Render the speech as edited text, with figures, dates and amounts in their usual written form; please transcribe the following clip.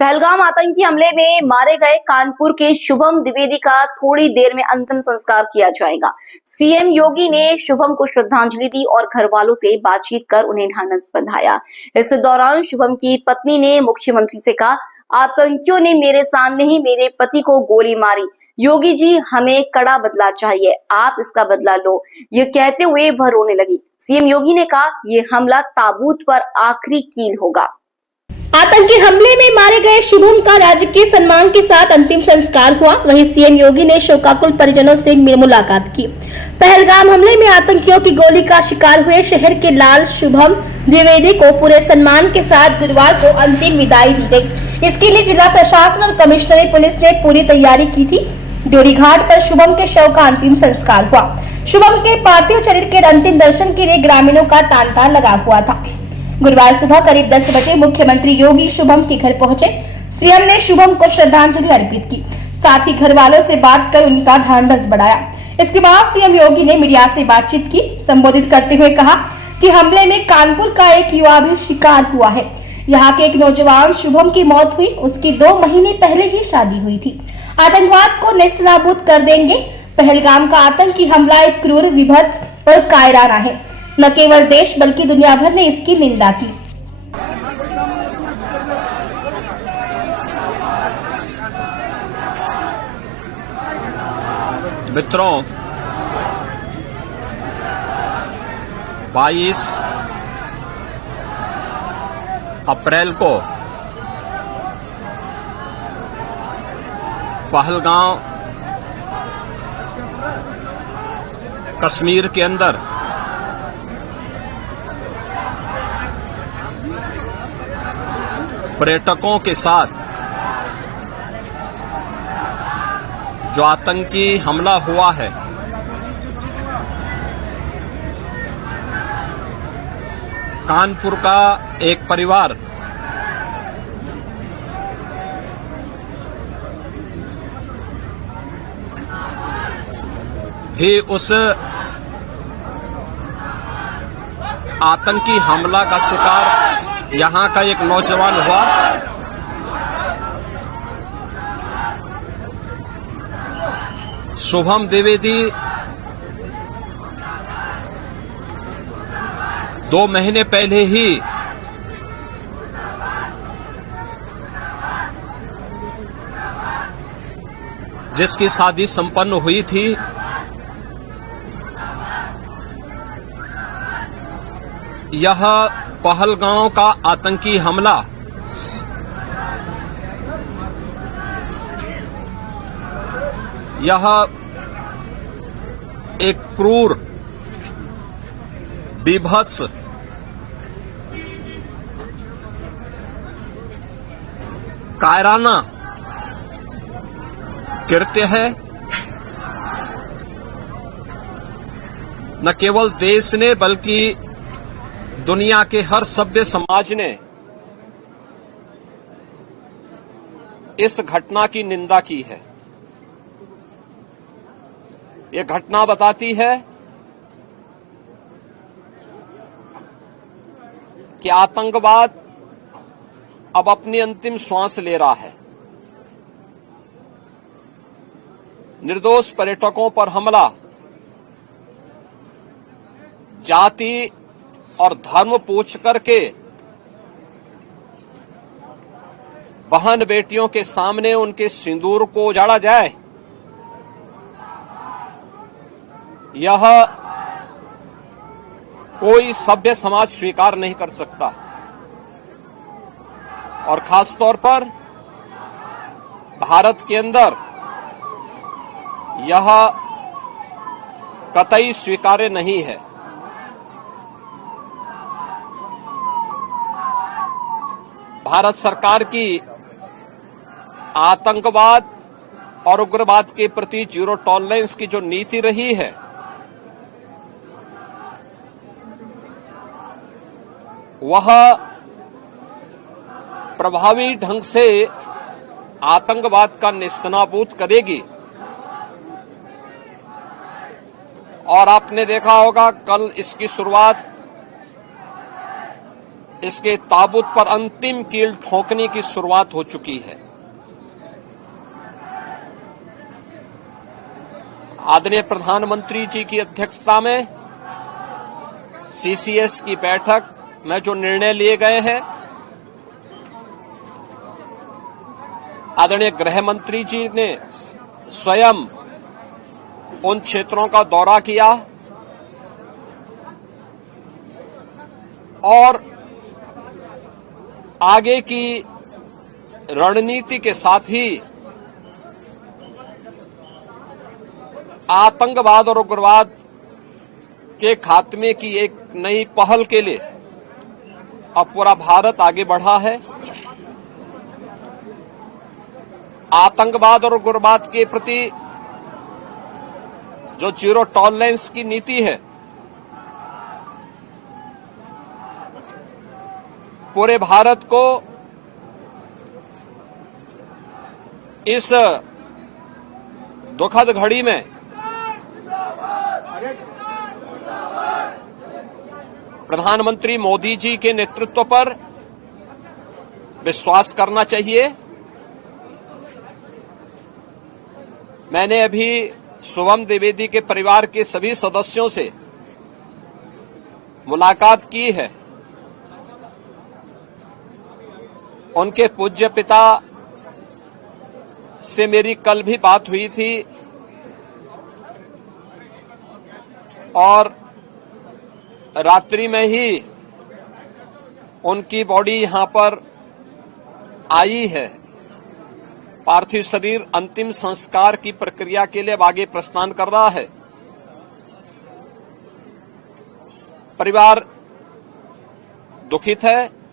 पहलगाम आतंकी हमले में मारे गए कानपुर के शुभम द्विवेदी का थोड़ी देर में अंतिम संस्कार किया जाएगा। सीएम योगी ने शुभम को श्रद्धांजलि दी और घर वालों से बातचीत कर उन्हें ढांढस बंधाया। इस दौरान शुभम की पत्नी ने मुख्यमंत्री से कहा, आतंकियों ने मेरे सामने ही मेरे पति को गोली मारी। योगी जी, हमें कड़ा बदला चाहिए, आप इसका बदला लो। ये कहते हुए वह रोने लगी। सीएम योगी ने कहा, ये हमला ताबूत पर आखिरी कील होगा। आतंकी हमले में मारे गए शुभम का राजकीय सम्मान के साथ अंतिम संस्कार हुआ। वहीं सीएम योगी ने शोकाकुल परिजनों से मुलाकात की। पहलगाम हमले में आतंकियों की गोली का शिकार हुए शहर के लाल शुभम द्विवेदी को पूरे सम्मान के साथ गुरुवार को अंतिम विदाई दी गई। इसके लिए जिला प्रशासन और कमिश्नरी पुलिस ने पूरी तैयारी की थी। ड्योढ़ी घाट पर शुभम के शव का अंतिम संस्कार हुआ। शुभम के पार्थिव शरीर के अंतिम दर्शन के लिए ग्रामीणों का तांता लगा हुआ था। गुरुवार सुबह करीब 10 बजे मुख्यमंत्री योगी शुभम के घर पहुंचे। सीएम ने शुभम को श्रद्धांजलि अर्पित की, साथ ही घर वालों से बात कर उनका ढांढस बढ़ाया। इसके बाद सीएम योगी ने मीडिया से बातचीत की। संबोधित करते हुए कहा कि हमले में कानपुर का एक युवा भी शिकार हुआ है। यहाँ के एक नौजवान शुभम की मौत हुई, उसकी 2 महीने पहले ही शादी हुई थी। आतंकवाद को नेस्तनाबूद कर देंगे। पहलगाम का आतंकी हमला एक क्रूर, विभत्स और कायराना है। न केवल देश बल्कि दुनिया भर ने इसकी निंदा की। मित्रों, 22 अप्रैल को पहलगाम कश्मीर के अंदर पर्यटकों के साथ जो आतंकी हमला हुआ है, कानपुर का एक परिवार भी उस आतंकी हमला का शिकार यहां का एक नौजवान हुआ। शुभम द्विवेदी 2 महीने पहले ही जिसकी शादी संपन्न हुई थी, यह पहलगांव का आतंकी हमला यह एक क्रूर, बीभत्स, कायराना कृत्य है। न केवल देश ने बल्कि दुनिया के हर सभ्य समाज ने इस घटना की निंदा की है। यह घटना बताती है कि आतंकवाद अब अपनी अंतिम श्वास ले रहा है। निर्दोष पर्यटकों पर हमला जाति और धर्म पूछ करके बहन बेटियों के सामने उनके सिंदूर को उजाड़ा जाए, यह कोई सभ्य समाज स्वीकार नहीं कर सकता। और खास तौर पर भारत के अंदर यह कतई स्वीकार्य नहीं है। भारत सरकार की आतंकवाद और उग्रवाद के प्रति जीरो टॉलरेंस की जो नीति रही है, वह प्रभावी ढंग से आतंकवाद का नेस्तनाबूद करेगी। और आपने देखा होगा, कल इसकी शुरुआत इसके ताबूत पर अंतिम कील ठोकने की शुरुआत हो चुकी है। आदरणीय प्रधानमंत्री जी की अध्यक्षता में सीसीएस की बैठक में जो निर्णय लिए गए हैं, आदरणीय गृह मंत्री जी ने स्वयं उन क्षेत्रों का दौरा किया और आगे की रणनीति के साथ ही आतंकवाद और उग्रवाद के खात्मे की एक नई पहल के लिए अब पूरा भारत आगे बढ़ा है। आतंकवाद और उग्रवाद के प्रति जो जीरो टॉलरेंस की नीति है, पूरे भारत को इस दुखद घड़ी में प्रधानमंत्री मोदी जी के नेतृत्व पर विश्वास करना चाहिए। मैंने अभी शुभम द्विवेदी के परिवार के सभी सदस्यों से मुलाकात की है। उनके पूज्य पिता से मेरी कल भी बात हुई थी और रात्रि में ही उनकी बॉडी यहां पर आई है। पार्थिव शरीर अंतिम संस्कार की प्रक्रिया के लिए आगे प्रस्थान कर रहा है। परिवार दुखित है।